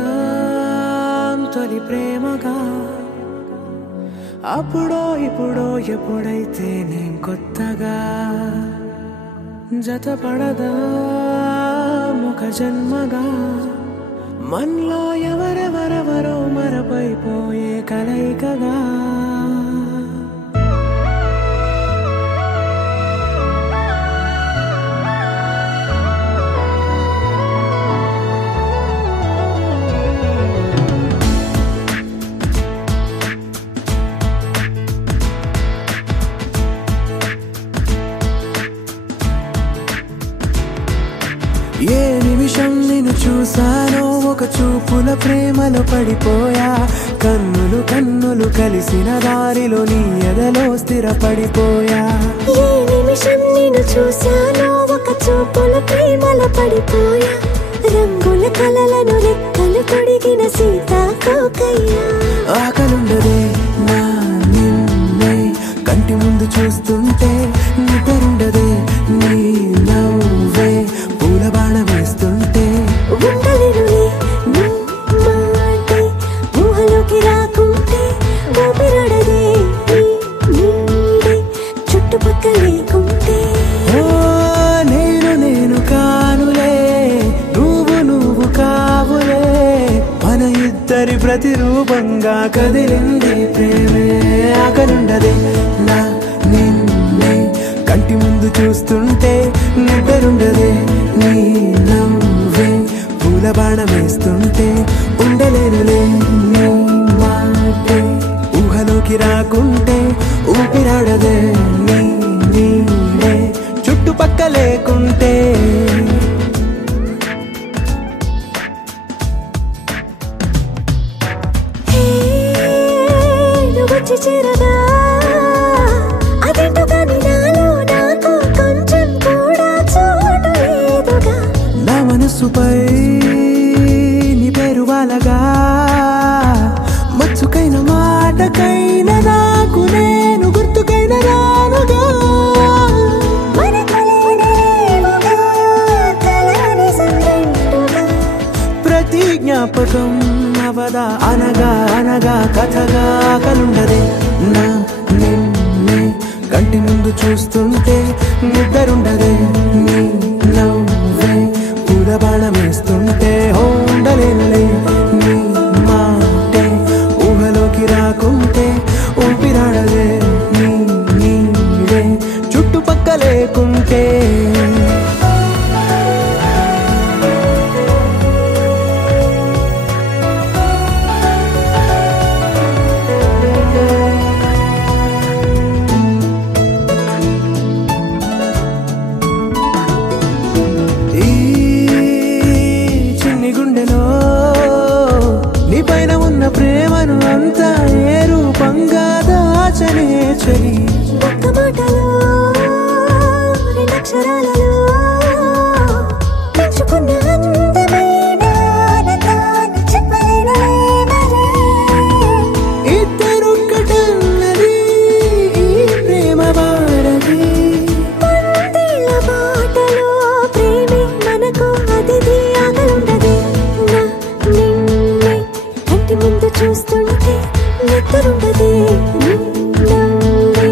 మొదలవుదాం తొలి ప్రేమగా అప్పుడో ఇప్పుడో ఎప్పుడైతే నేను కొత్తగా జతపడదా ఒక జన్మగా మనలో ఎవరెవరెవరో మరపైపోయే కలయికగా ఏ నిమిషం నిన్ను చూసానో ఒక చూపుల ప్రేమలో పడిపోయా కన్నులు కన్నులు కలిసిన దారిలో నీ ఎదలో స్థిరపడిపోయా ఏ నిమిషం నిన్ను చూసానో ఒక చూపుల ప్రేమలో పడిపోయా రంగుల కలలను రెక్కలు తొడిగిన సీతాకోకయ్యా ఆకలుండదే నా నిన్నే కంటి ముందు చూస్తుంటే నిద్రుండదే నీ నవ్వే పూల బాణ వేస్తుంటే ఉండలేనులే నీ మాటే ఊహలోకి రాకుంటే ఊపిరాడదే నీ నీడే చుట్టుపక్కల లేకుంటే ఓ నేను కానులే నువ్వు కావులే మన ఇద్దరి ప్రతిరూపంగా కదిలింది ప్రేమే ఆకలుండదే నా నిన్నే కంటి ముందు చూస్తుంటే నిద్రుండదే నీ నవ్వే పూల బాణ వేస్తుంటే ఉండలేనులే నీ మాటే ఊహలోకి రాకుంటే ఊపిరాడదే నీ నీడే చుట్టుపక్క లేకుంటే వచ్చి చేరగా అదేంటో కానీ నాలో నాకు కొంచెం కూడా చోటు లేదుగా నా మనసుపై నీ పేరు వాలగా మచ్చుకైన మాటకైన నాకు నేను గుర్తుకైన రానుగా మనకులేనేమోగా కలని సంగంటుగా ప్రతి జ్ఞాపకం అవదా అనగా అనగా కథగా కలుండదే నా నిన్నే కంటి ముందు చూస్తుంటే నిద్రుండదే నీ నవ్వే పూల బాణ వేస్తుంటే ఉండలేనులే నీ మాటే ఊహలోకి రాకుంటే ఊపిరాడదే నీ నీడే చుట్టుపక్క లేకుంటే నీపైన ఉన్న ప్రేమను అంతా ఏ రూపంగా దాచనే చలి ఒక్క మాటలో రెండక్షరాలలో పెంచుకున్న అందమైన ఆనందాన్ని చెప్పలేనులే మరి. ఇద్దరొక్కటన్నది ఈ ప్రేమ వాడది వందేళ్ల బాటలో ప్రేమే మనకు అతిథి ఆగలుండదే నా నిన్నే కంటి ముందు చూస్తుంటే నిద్రుండదే నీ నవ్వే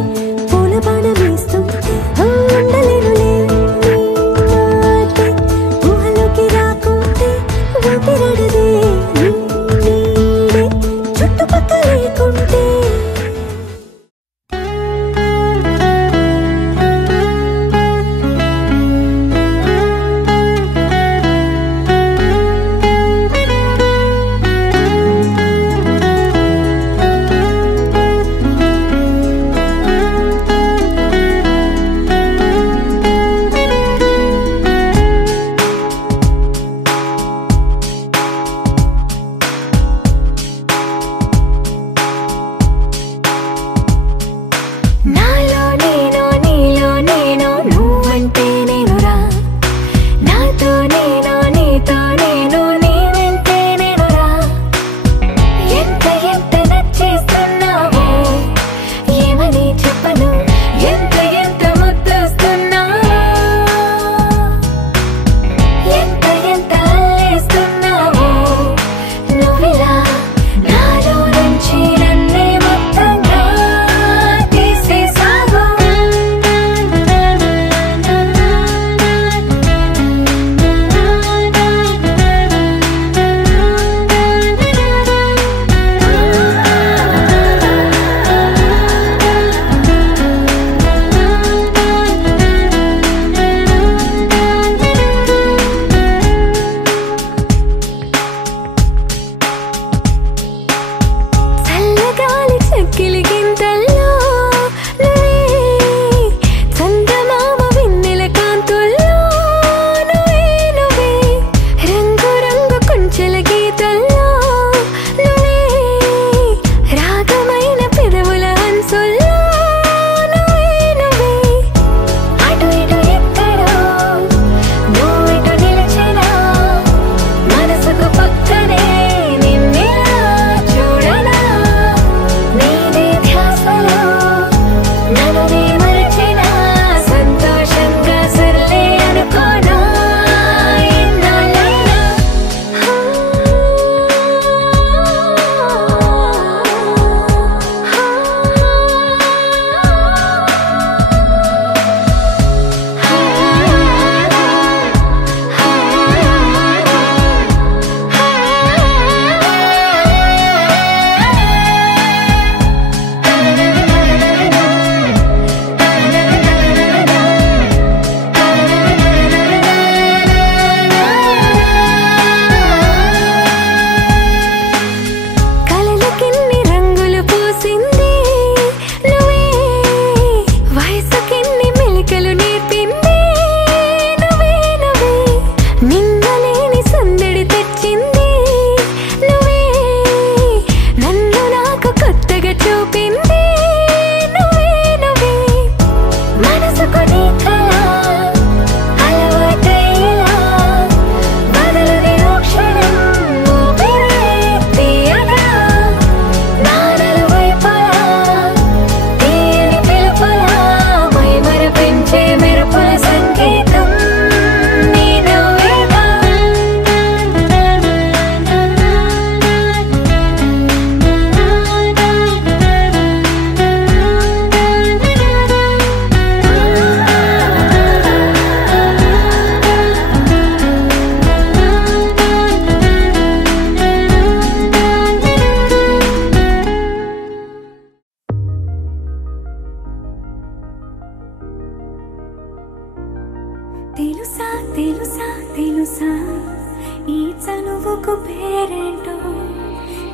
మనసుకు పేరేంటో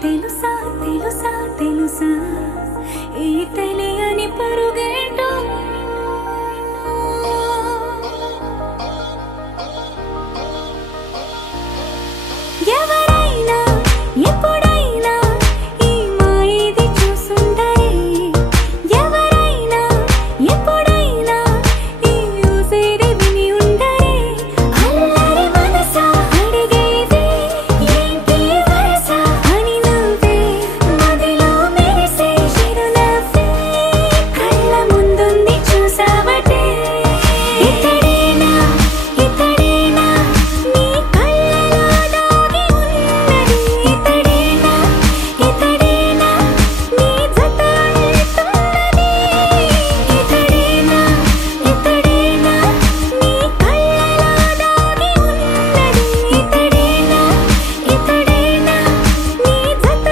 తెలుసా తెలుసా తెలుసా ఈ తెలియని పరుగేంటో ఎవరైనా ఎప్పుడైనా ఈ మాయది చూసుండరే ఎవరైనా ఎప్పుడైనా ఈ ఊసేది విని ఉండరే అల్లరి మనసా అడిగేది ఏంటి వరస అని నువ్వే మదిలో మెరిసే చిరునవ్వే కళ్ళ ముందుంది చూసావటే ఇతడేనా ఇతడేనా నీ కళ్ళలో దాగి ఉన్నది ఇతడేనా ఇతడేనా నీ జత అంటున్నది ఇతడేనా ఇతడేనా నీ కళ్ళలో దాగి ఉన్నది ఇతడేనా ఇతడేనా నీ జత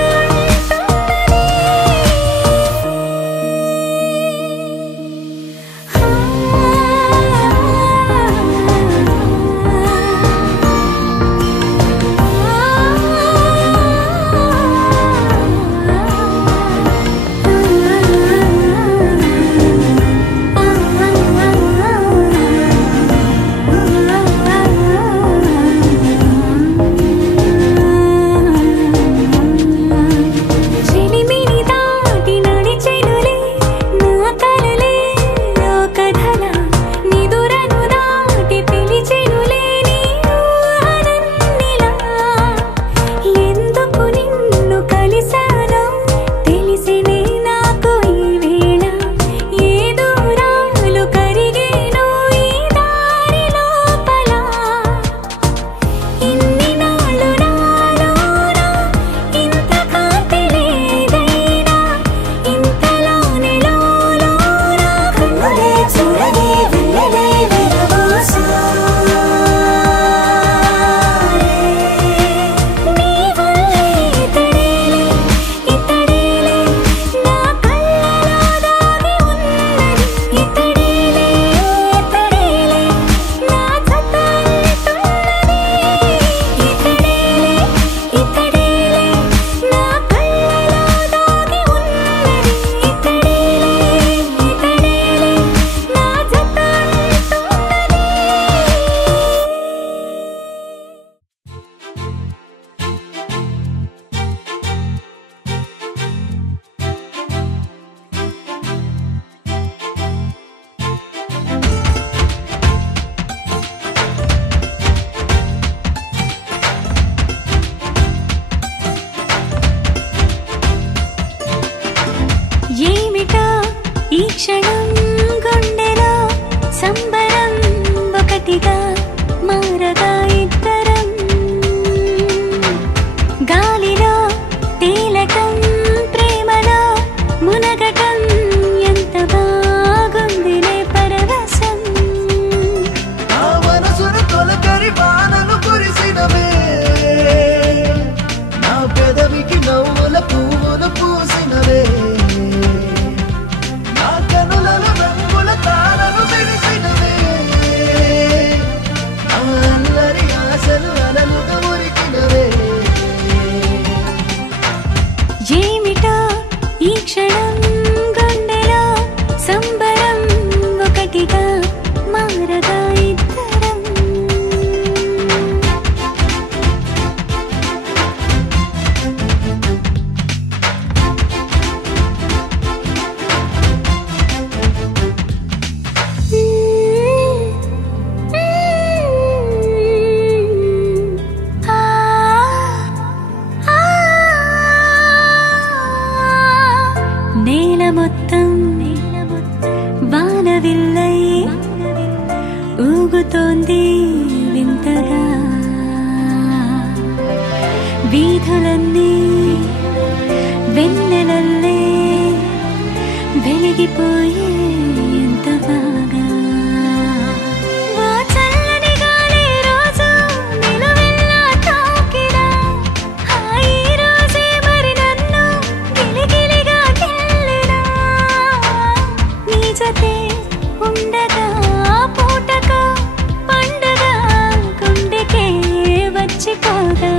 చెలిమిని దాటి నడిచెనులే నా కలలే ఓ కథలా నిదురను దాటి పిలిచెనులే నీ ఊహలన్నిలా ఎందుకు నిన్ను కలిసానో తెలిసినే నాకు ఈ వేళ ఏ దూరాలు కరిగేనో ఈ దారి లోపల ఇన్ని నాళ్ళు నాలోన ఇంత కాంతి లేదైనా ఇంతలోనే లోలోన కన్నులే చూడగే వెన్నెలే విరబోసారే నీ వల్లే ఇతడేలే ఇతడేలే నా కళ్ళలో దాగి ఉన్నది ఇతడేలే ఇతడేలే నా జత అంటున్నది ఇతడేలే ఇతడేలే నా కళ్ళలో దాగి ఉన్నది ఇతడేలే ఇతడేలే నా జత అంటున్నది ఏమిటో ఈ క్షణం గుండెలో సంబరం ఒకటిగా మారగా ఇద్దరం గాలిలో తేలటం ప్రేమలో మునగటం ఎంత బాగుందిలే పరవశం ఆ మనసును తొలకరి వానలు కురిసినవే నా పెదవికి నవ్వుల పువ్వులు పూసినవే నా కనులలో రంగుల తారలు మెరిసినవే నా అల్లరి ఆశలు అలలుగా ఉరికినవే ఏమిటో ఈ క్షణం గుండెలో సంబరం ఒకటిగా మారగా ఇద్దరం నేల మొత్తం వానవిల్లై ఊగుతోంది వింతగా వీధులన్నీ వెన్నెలల్లే వెలిగిపోయే ఎంత బాగా ఓ చల్లని గాలి రోజు నిలువెల్లా తాకినా ఈ రోజే మరి నన్ను గిలిగిలిగా గిల్లినా నీ జతే ఉండగా పూటకు పండగ గుండెకే వచ్చిపోదా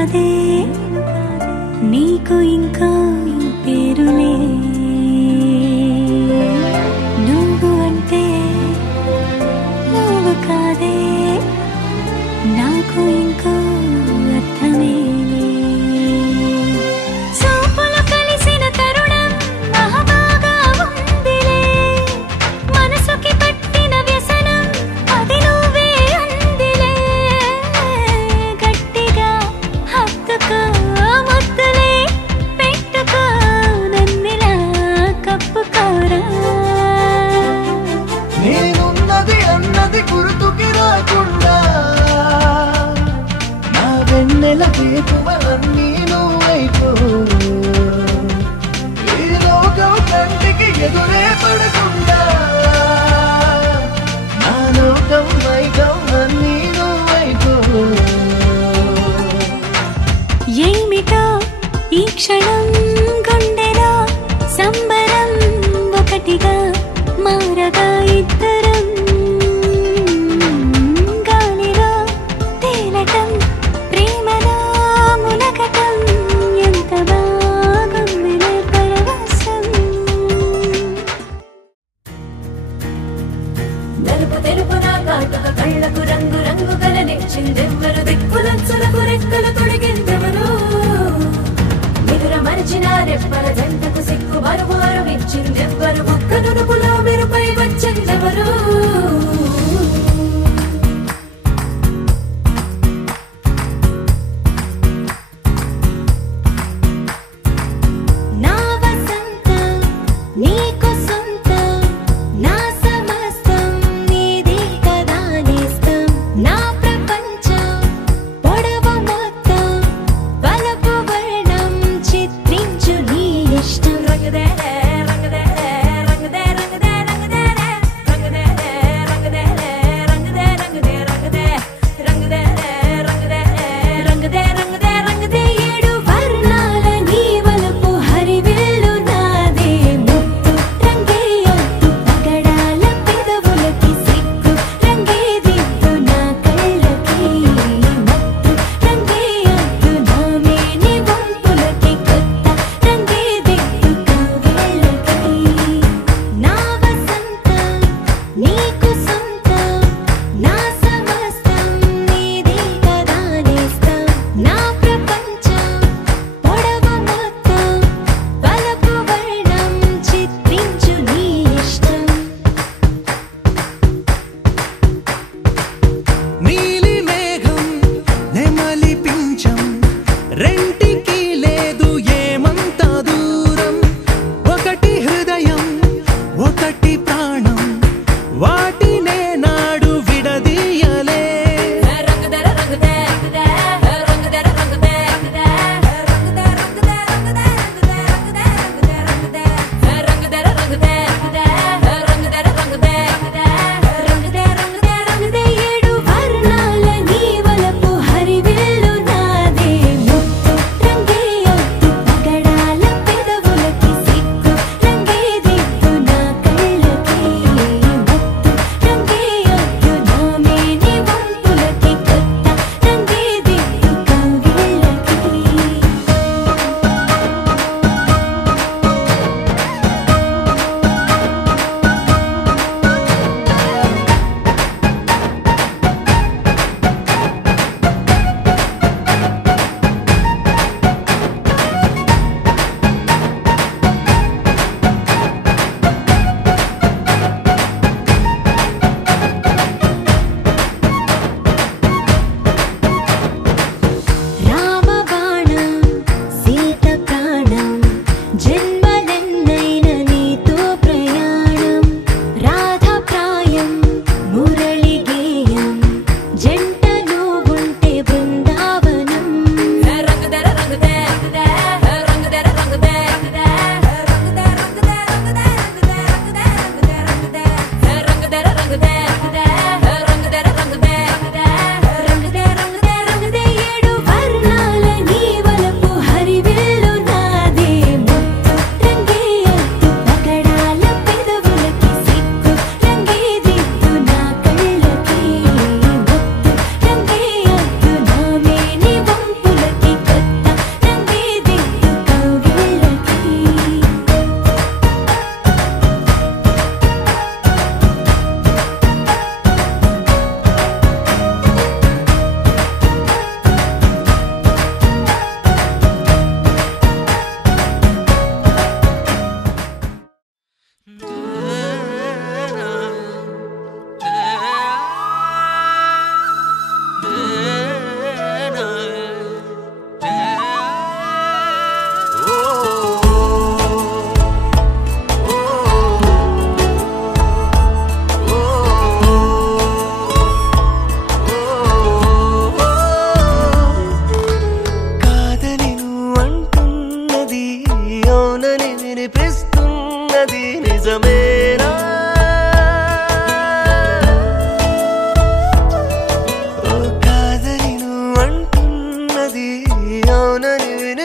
కాదే నీకు ఇంకా పేరులే నువ్వు అంటే నువ్వు కాదే నాకు ఇంకా అర్థమే చూపులు కలిసిన తరుణం మహాబాగా ఉందిలే మనసుకి పట్టిన వ్యసనం అది నువ్వే అందిలే గట్టిగా హత్తుకో ముద్దులే పెట్టుకో నన్నిలా కప్పుకోరా నేనున్నది అన్నది గుర్తుకి రాకుండా నా వెన్నెల దీపమలన్నీ నువ్వైపో ఈ లోకం కంటికి ఎదురే పడకుండా నా లోకం మైకం అన్నీ నువ్వైపో ఏమిటో ఈ క్షణం గుండెలో సంబరం ఒకటిగా మారగా ఇద్దరం గాలిలో తేలటం ప్రేమలో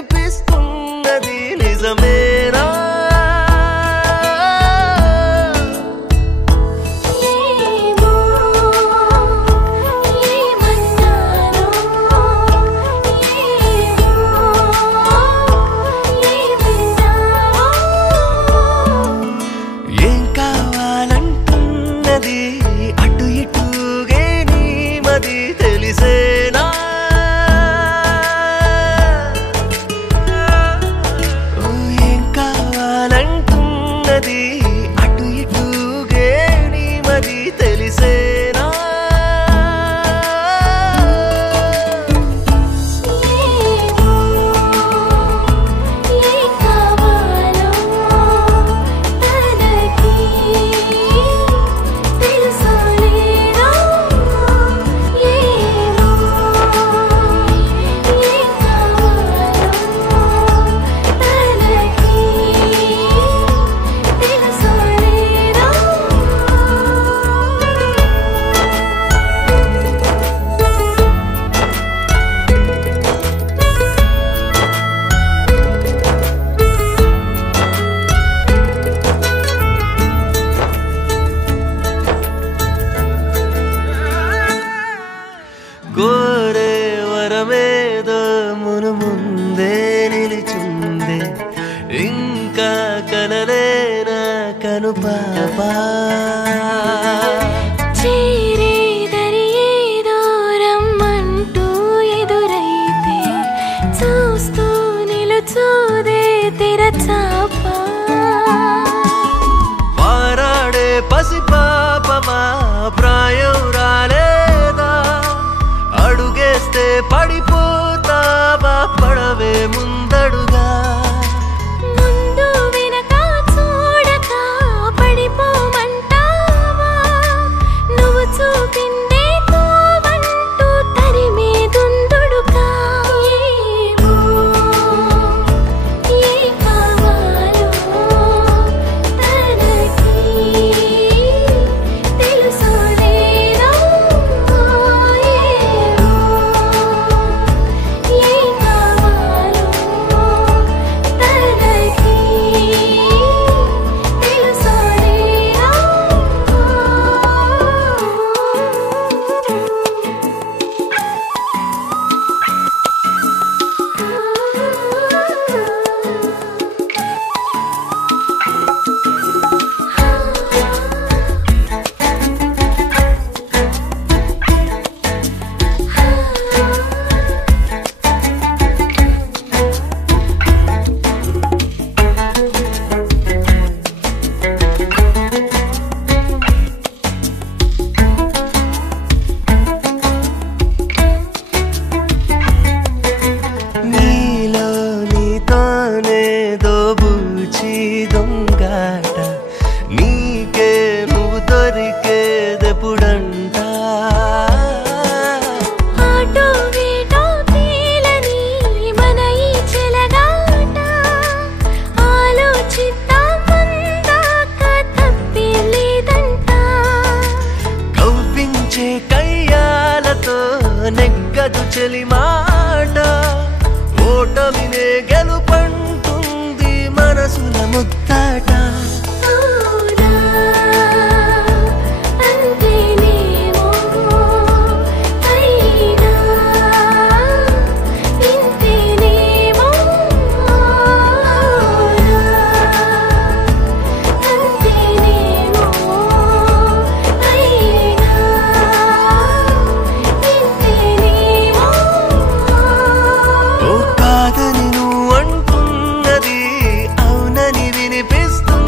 వినిపిస్తున్నది నిజమేనా ఏం కావాలంటున్నది అటు ఇటుగే నీ మది తెలిసేనా ఏం కావాలంటున్నది అటు ఇటుగే నీ మది తెలిసేనా కోరే వరమేదో మును ముందే నిలిచుందే ఇంకా కనలేనా కను పాపా చూస్తూ నిలుచూదే తెరచాపా పారాడే పసిపాపమా ప్రాయం రాలేదా అడుగేస్తే పడిపోతావా పడవే ముందడుగా ముందు వెనక చూడక పడిపోమంటావా నువ్వు చూపిందే తోవంటూ తరిమే దుందుడుగా ఏమో ఏ కావాలో తనకి తెలుసులేదా ఏమో ఏ కావాలో తనకి నీలో నీతోనే దోబూచి దొంగాట నీకే నువ్వు దొరికేదెప్పుడంట ఆటో వేటో తేలని మన ఈ చెలగాట ఆలోచిద్దాం అందాక తప్పే లేదంట కవ్వించే కయ్యాలతో నెగ్గదు చెలి మాట ఓటమినే గెలుపంటుంది మనసుల ముత్తాట అవునా అంతేనేమో అయినా ఇంతేనేమో అవునా అంతేనేమో అయినా ఇంతేనేమో ఓ కాదని నువ్వు అంటున్నది అవునని వినిపిస్తుంది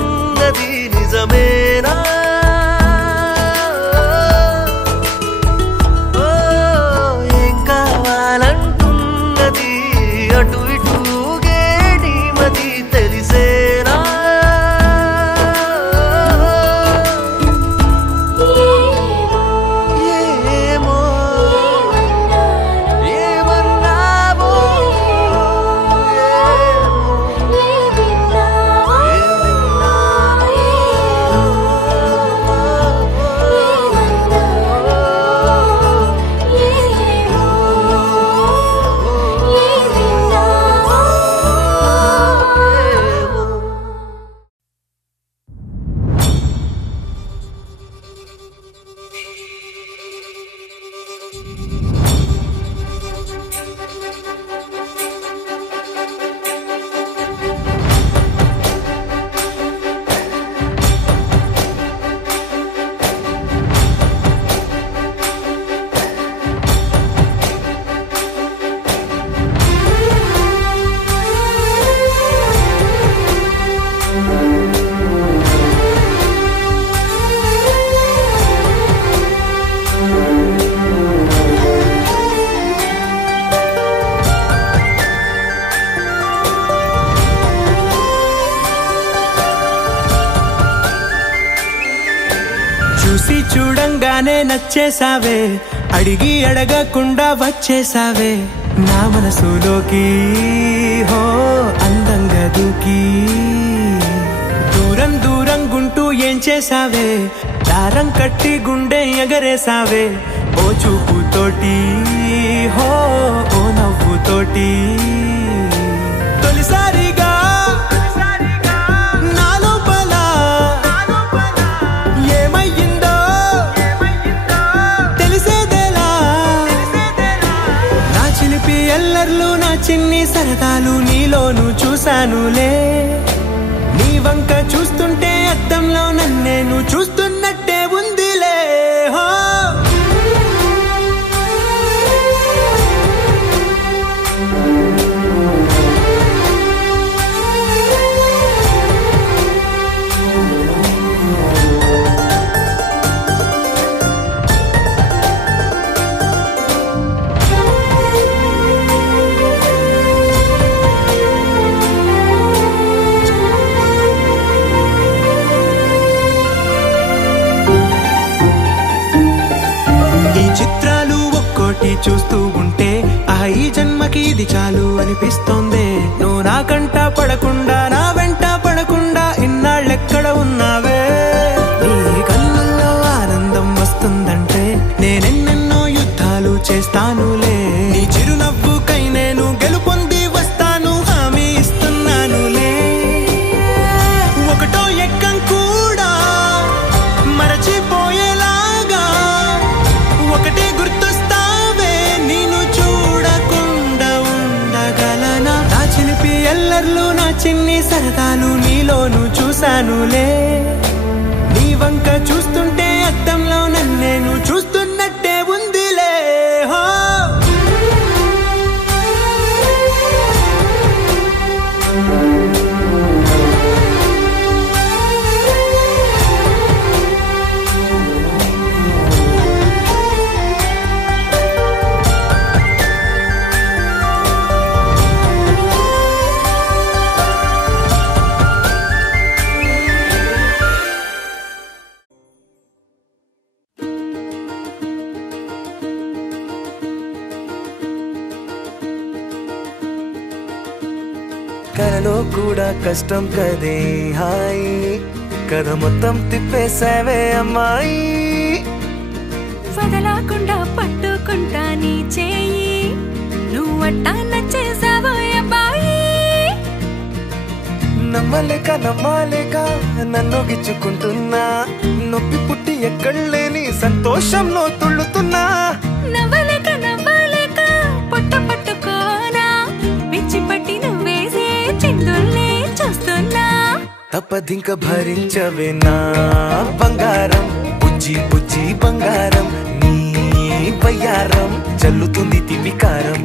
చూసి చూడంగానే నచ్చేసావే, అడిగి అడగకుండా వచ్చేసావే నా మనసులోకి, హో అందంగా దూకి. దూరం దూరం గుంటూ ఏం చేసావే, దారం కట్టి గుండె ఎగరేసావే ఓ చూపుతోటి, హో ఓ నవ్వుతోటి. తొలిసారిగా నా లోపల ఏమయ్యిందో తెలిసేదేలా. నా చిలిపి ఎల్లర్లు నా చిన్ని సరదాలు నీలోను చూశానులే. నీ వంక చూస్తుంటే అద్దంలో నన్నేను చూస్తున్నట్టే ఉందిలే. హో చూస్తూ ఉంటే ఈ జన్మకి ఇది చాలు అనిపిస్తోంది. నువ్వు నా కంట పడకుండా నా వెంట పడకుండా ఇన్నాళ్ళెక్కడ ఉన్నావే. నీ కళ్ళల్లో ఆనందం వస్తుందంటే నేనెన్నెన్నో యుద్ధాలు చేస్తానులే. నీ చిరునవ్వుకై నేను గెలుపొంది వస్తాను హామీ ఇస్తున్నానులే. ఒకటో ఎక్కం కూడా మరచిపోయేలాగా ఒకటే గుర్తు ఎల్లర్లు నా చిన్ని సరదాలు నీలోను చూశానులే. నీ వంక చూస్తుంటే అద్దంలో నన్నేను చూస్తున్నట్టే ఉందిలే. హో కలలో కూడా కష్టం కదే హాయి, కథ మొత్తం తిప్పేసావే అమ్మాయి. వదలకుండా పట్టుకుంటా నీ చేయి, నువ్వట్టా నచ్చేసావో అబ్బాయి. నమ్మలేక నమ్మాలేక నన్ను గిచ్చుకుంటున్నా, నొప్పి పుట్టి ఎక్కడలేని సంతోషంలో తుళ్ళుతున్నా. నవ్వలేక నవ్వలేక పొట్ట పట్టుకోనా, పిచ్చి పట్టి నువ్వేసే చిందుల్ని చూస్తున్నా. తప్పదింక భరించవే నా బంగారం, బుజ్జి బుజ్జి బంగారం. నీ బయ్యారం చల్లుతుంది తిమికారం.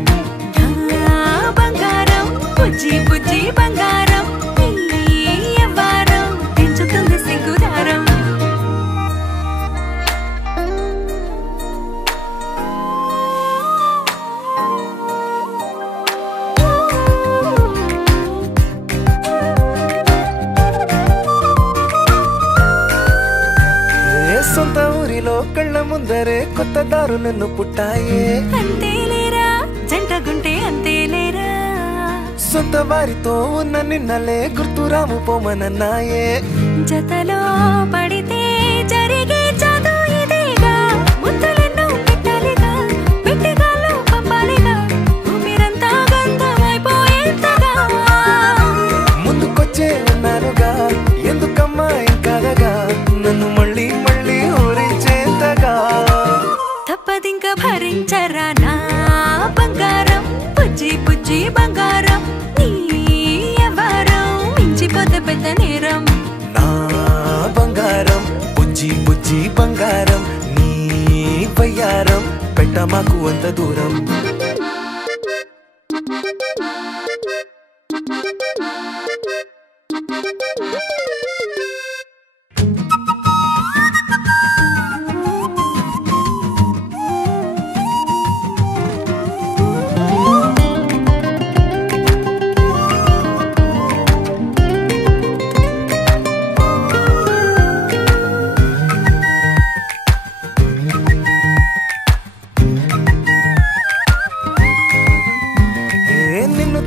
బంగారం బుజ్జి బుజ్జి బంగారం, ఎవ్వారం పెంచుతుంది సిగ్గుదారం. సొంత ఊరిలో కళ్ళ ముందరే కొత్త దారులను పుట్టాయే. అంతేలేరా జంటగుంటే అంతేలేరా, సొంత వారితో ఉన్న నిన్నలే గుర్తురాము పోమనన్నాయే. జతలో పడితే జరిగే జాదు ఇదేగా, ముద్దలెన్నో పెట్టాలిగా, పెట్టిగాల్లో పంపాలిగా, ఊపిరంతా గంధమైపోయేంతగా. ముందుకొచ్చే ఉన్నానుగా ఎందుకమ్మా ఇంకాదగా, నన్ను మళ్ళీ మళ్ళీ ఊరించేంతగా. తప్పదింక భరించరా నా బంగారం పుజ్జి పుజ్జి బంగారం నీ ఎవరం మించిపోతే పెద్ద నేరం నా బంగారం బుజ్జి బుజ్జి బంగారం నీ వయ్యారం పెట్ట మాకు అంత దూరం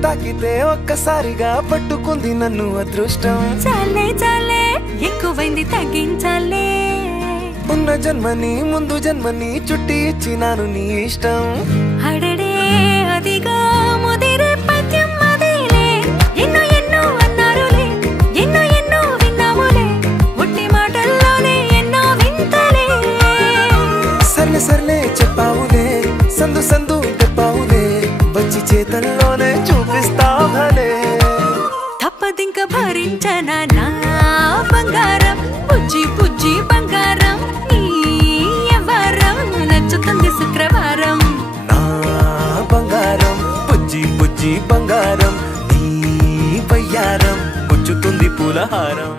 తాకితే ఒక్కసారిగా పట్టుకుంది నన్ను అదృష్టం చాలే చాలే ఎక్కువైంది తగ్గించాలే ఉన్న జన్మని ముందు జన్మని చుట్టి ఇచ్చినాను నీ ఇష్టం అడడే అదిగా ముదిరే పద్యం అదేలే ఎన్నో ఎన్నో అన్నారులే ఎన్నో ఎన్నో విన్నాములే ఒట్టి మాటల్లోనే ఎన్నో వింతలే సర్లే సర్లే చెప్పావులే సందు సందు చెప్పావులే వచ్చి చేతల్లోనే చూపిస్తావలే తప్పదింక భరించనా నా బంగారం పుజ్జి పుజ్జి బంగారం నీ ఎవరం నచ్చుతుంది శుక్రవారం నా బంగారం బుజ్జి బుజ్జి బంగారం నీ వయ్యారం పుచ్చుతుంది పూలహారం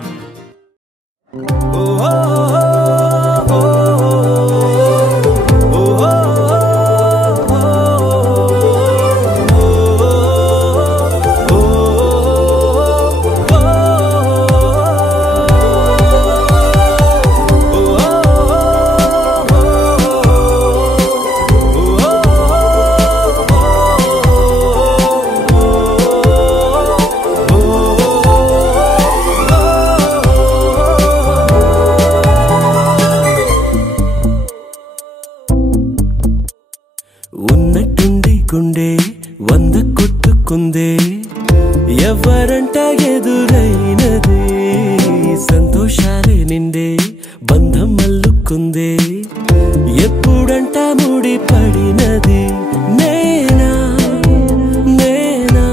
ఉన్నట్టుండి గుండె 100 కొట్టుకుందే ఎవరంట ఎదురైనదే సంతోషాలే నిండే బంధం అల్లుకుందే ఎప్పుడంట ముడి పడినది నేనా నేనా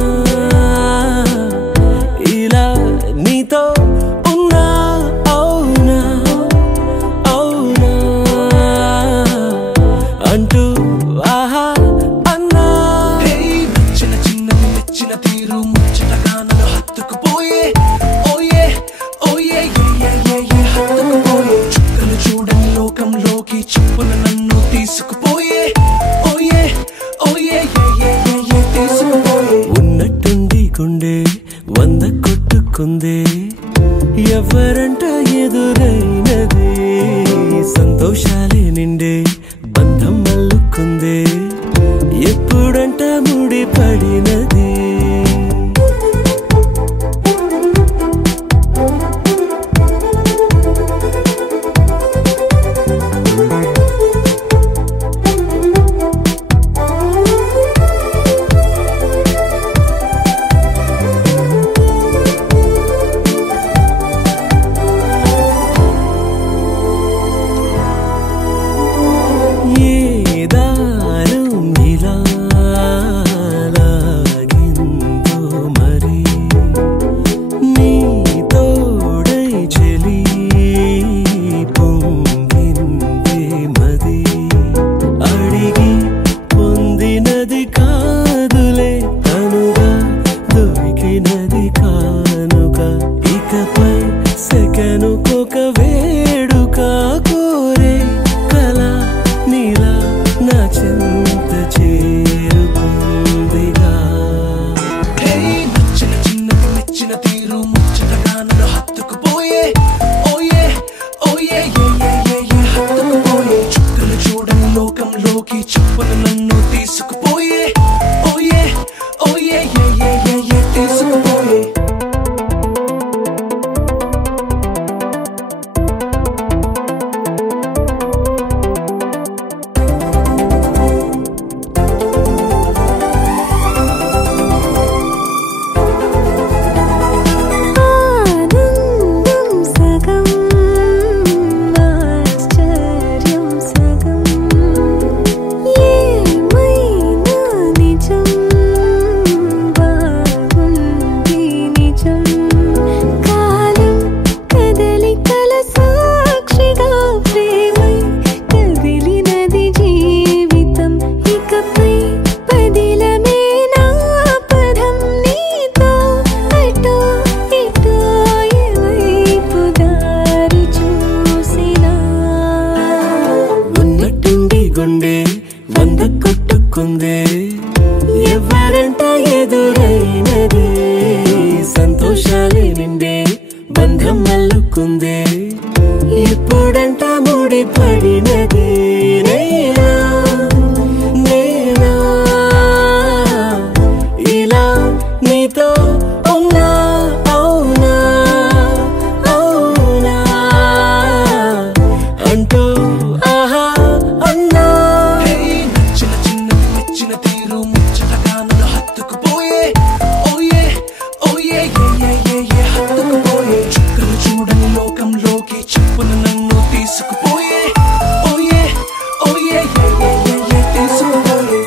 ఇలా నీతో ఉన్నా అవునా అవునా అంటూ ఆహా అన్నా చిన్న చిన్నది మెచ్చిన తీరు ముచ్చటగా నన్ను హత్తుకుపోయే ఓయే ఓయే హత్తుకుపోయే చుక్కలు చూడని లోకంలోకి చెప్పున నన్ను తీసుకుపోయే ఓయే ఓయే తీసుకుపోయే ఉన్నట్టుండి గుండె 100 కొట్టుకుందే ఎవరంట ఎదురైనదే సంతోషాలే నిండే బంధం అల్లుకుందే ఎప్పుడంట ముడి పడినది వంద కొట్టుకుందే ఎవరంట ఎదురైనదే సంతోషాలే నిండే బంధం అల్లుకుందే ఎప్పుడంట ముడి పడినదే నేనా నేనా ఇలా నీతో ఉన్నా అవునా అవునా అంటూ ఆహా అన్నా నచ్చిన చిన్నది మెచ్చిన తీరు ముచ్చటగా నన్ను హత్తుకుపోయే ఓయే ఓయే ఏ హత్తుకుపోయే చుక్కలు చూడని లోకంలోకి చెప్పున నన్ను తీసుకుపోయే ఓయే ఓయే ఏ తీసుకుపోయే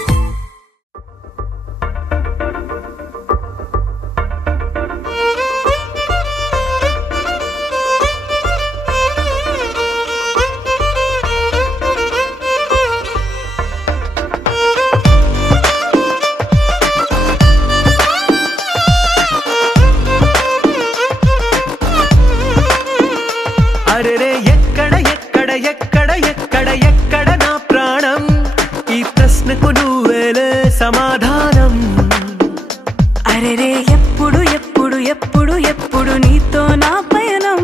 అరెరే ఎక్కడ ఎక్కడ ఎక్కడ ఎక్కడ ఎక్కడ నా ప్రాణం ఈ ప్రశ్నకు నువ్వేలే సమాధానం అరెరే ఎప్పుడు ఎప్పుడు ఎప్పుడు ఎప్పుడు నీతో నా పయనం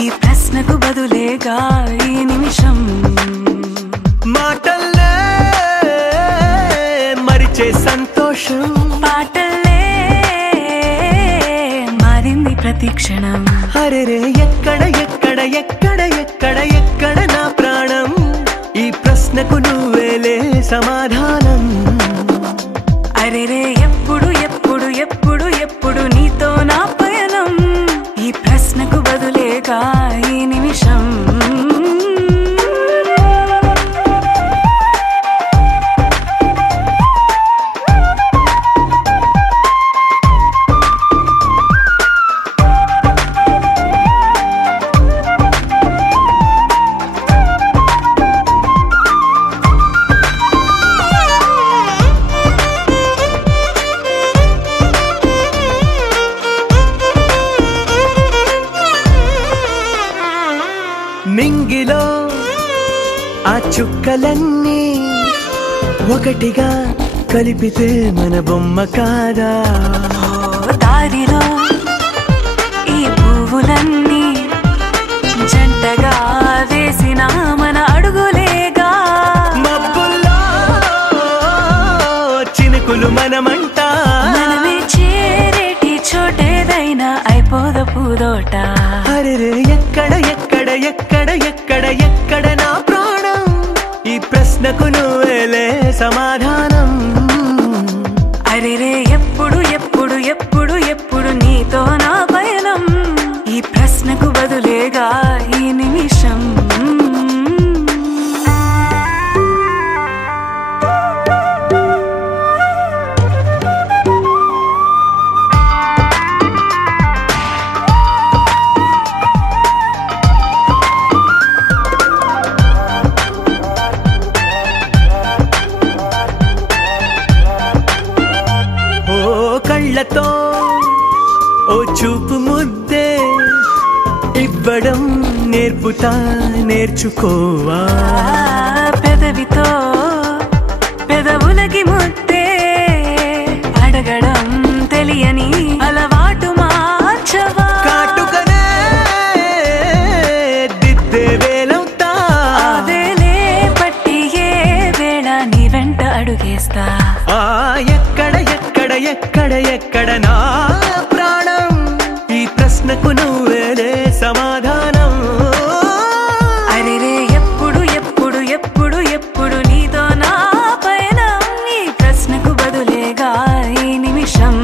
ఈ ప్రశ్నకు బదులేగా ఈ నిమిషం మాటల్లే మరిచే సంతోషం పాటలే మారింది ప్రతి క్షణం అరెరే ఎక్కడ ఎక్కడ ఎక్కడ ఎక్కడ ఎక్కడ నా ప్రాణం ఈ ప్రశ్నకు నువ్వేలే సమాధానం అరెరే ఎప్పుడు ఎప్పుడు ఎప్పుడు ఎప్పుడు నీతో నా పయనం ఈ ప్రశ్నకు బదులేగా ఈ నిమిషం నింగిలో ఆ చుక్కలన్నీ ఒకటిగా కలిపితే మన బొమ్మ కాదా దారిలో ఈ పువ్వులన్నీ జంటగా వేసిన మన అడుగులేగా మబ్బుల్లో చినుకులు మనమంట మనమే చేరేటి చోటేదైనా అయిపోదు పూదోట అరెరే ఎక్కడ ఎక్కడ ఎక్కడ ఎక్కడ ఎక్కడ నా ప్రాణం ఈ ప్రశ్నకు నువ్వేలే సమాధానం అరెరే ఎప్పుడు ఎప్పుడు ఎప్పుడు ఎప్పుడు నీతో నా పయనం ఈ ప్రశ్నకు బదులేగా ఈ నిమిషం కళ్ళతో ఓ చూపు ముద్దే ఇవ్వడం నేర్పుతా నేర్చుకోవా పెదవితో పెదవులకి ముద్దే అడగడం తెలియని అలవాటు మార్చవా కాటుకనే దిద్దే వేలవుతా వేలే పట్టి ఏ వేళ నీ వెంట అడుగేస్తా ఎక్కడ ఎక్కడ ఎక్కడ ఎక్కడ నా ప్రాణం ఈ ప్రశ్నకు నువ్వేలే సమాధానం అరెరే ఎప్పుడు ఎప్పుడు ఎప్పుడు ఎప్పుడు నీతో నా పయనం ఈ ప్రశ్నకు బదులేగా ఈ నిమిషం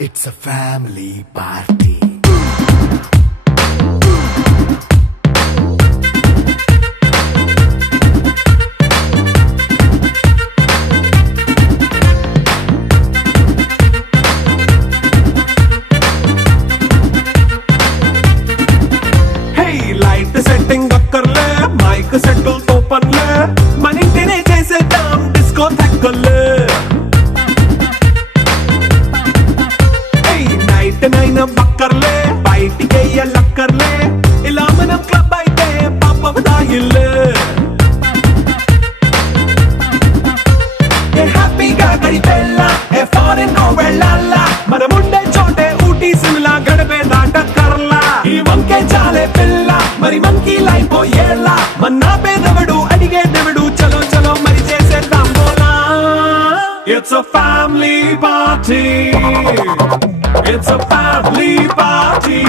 It's a family party. Setting అక్కర్లే మైక్ సెట్టుల్ తో పర్లే మన ఇంటినే చేసేద్దాం డిస్కో థక్కర్లే నైట్ నైన్ బక్కర్లే బయటికి ఎల్లక్కర్లే ఇలా మనం క్లబ్ అయితే పాపదాయిల్లే హ్యాపీగా గడిపెల్లా ఏ ఫారెన్ నో వెళ్ళాలా మనం ఉండే చోటే ఊటీ సిమ్లా గడిపే దాటక్కర్లా ఈ వంకే చాలే పిల్ల మరి మనకి లైఫ్ ఏళ్ళ మన్నా పేదవడు అడిగేదెవడు చలో చలో మరి చేసేద్దాం బోలా it's a family party. It's a family party.